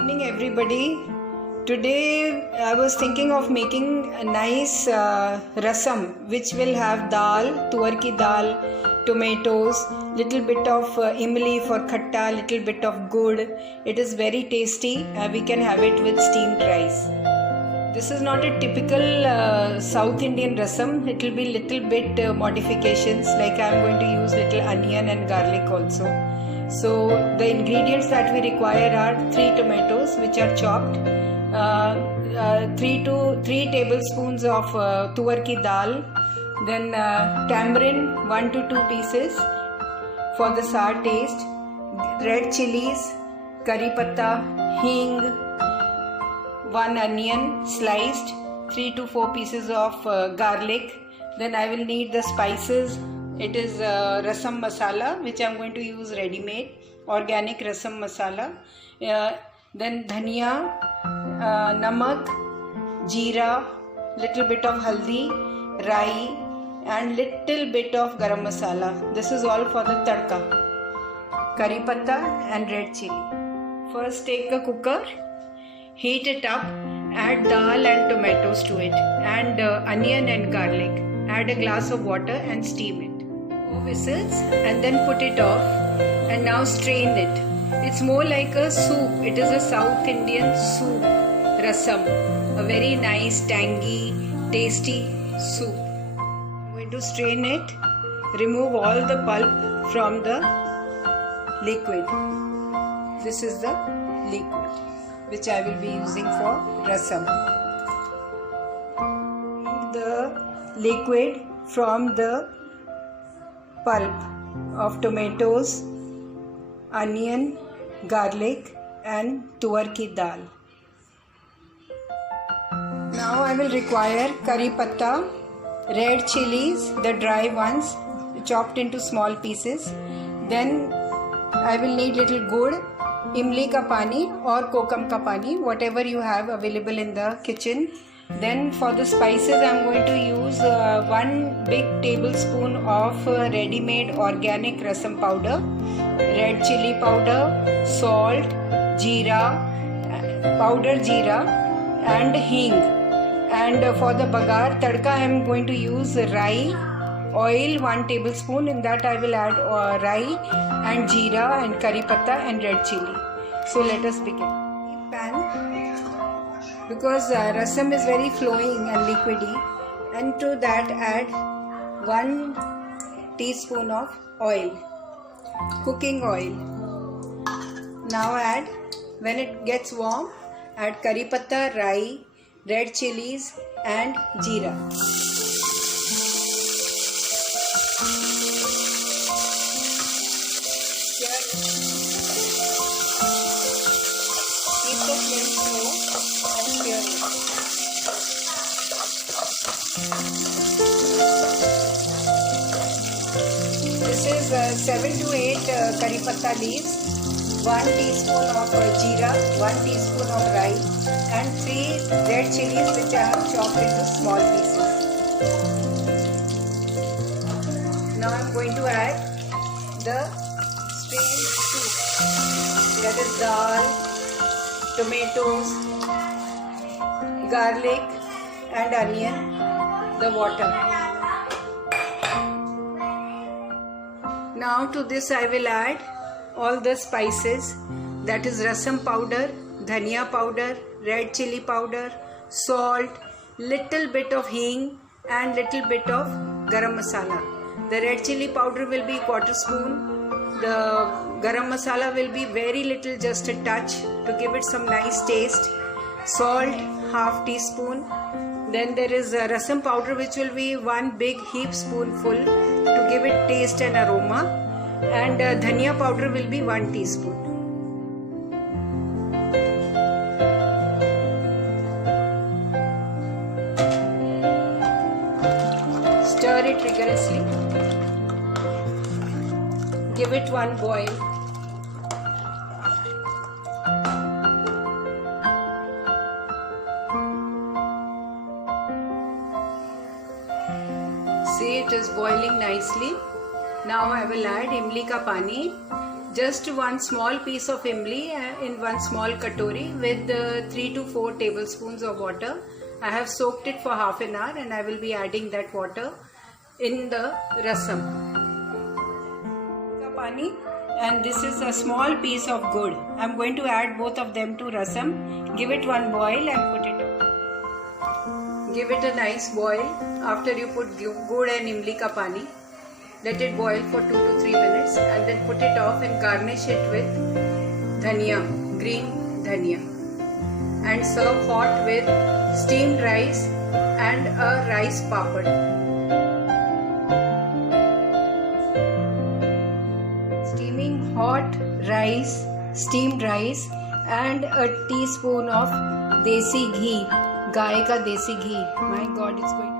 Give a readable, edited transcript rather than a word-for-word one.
Evening everybody. Today I was thinking of making a nice rasam which will have dal, tuar ki dal, tomatoes, little bit of imli for khatta, little bit of gur. It is very tasty. We can have it with steamed rice. This is not a typical South Indian rasam. It will be little bit modifications, like I am going to use little onion and garlic also. So the ingredients that we require are 3 tomatoes which are chopped, 3 tablespoons of tuar ki dal, then tamarind 1 to 2 pieces for the sour taste, red chilies, curry patta, hing, 1 onion sliced, 3 to 4 pieces of garlic. Then I will need the spices. It is rasam masala which I am going to use ready-made, organic rasam masala. Then dhania, namak, jeera, little bit of haldi, rai and little bit of garam masala. This is all for the tadka. Curry patta and red chili. First take a cooker, heat it up, add dal and tomatoes to it and onion and garlic. Add a glass of water and steam it. 4 whistles and then put it off and now strain it. It's more like a soup. It is a South Indian soup, rasam. A very nice, tangy, tasty soup. I'm going to strain it, remove all the pulp from the liquid. This is the liquid which I will be using for rasam. The liquid from the pulp of tomatoes, onion, garlic and tuar ki dal. Now I will require curry patta, red chilies, the dry ones chopped into small pieces. Then I will need little gur, imli ka pani or kokum ka pani, whatever you have available in the kitchen. Then for the spices I am going to use 1 big tablespoon of ready-made organic rasam powder, red chili powder, salt, jeera, powder jeera and hing. And for the bagar tadka I am going to use rai, oil 1 tablespoon. In that I will add rai and jeera and curry patta and red chili. So let us begin. Pan, because rasam is very flowing and liquidy, and to that add 1 teaspoon of oil, cooking oil. Now add, when it gets warm, add curry patta, rai, red chilies and jeera. Keep the flame slow and stir it. This is 7 to 8 curry patta leaves, 1 teaspoon of jeera, 1 teaspoon of rai and 3 red chilies which I have chopped into small pieces. Now I am going to add the strained soup, that is dal, tomatoes, garlic and onion, the water. Now to this I will add all the spices, that is rasam powder, dhania powder, red chili powder, salt, little bit of hing and little bit of garam masala. The red chili powder will be 1/4 spoon. The garam masala will be very little, just a touch to give it some nice taste. Salt 1/2 teaspoon. Then there is rasam powder which will be 1 big heap spoonful to give it taste and aroma. And dhania powder will be 1 teaspoon. Stir it rigorously. Give it 1 boil. See, it is boiling nicely. Now I will add imli ka pani Just one small piece of imli in one small katori with 3 to 4 tablespoons of water. I have soaked it for half an hour and I will be adding that water in the rasam. Pani, and this is a small piece of gur. I am going to add both of them to rasam. Give it one boil and put it on. Give it a nice boil after you put gur and imli ka pani. Let it boil for 2 to 3 minutes and then put it off and garnish it with dhania, green dhania, and serve hot with steamed rice and a rice papad. Steaming hot rice, steamed rice and a teaspoon of desi ghee, गाय का देसी घी. My God, it's going to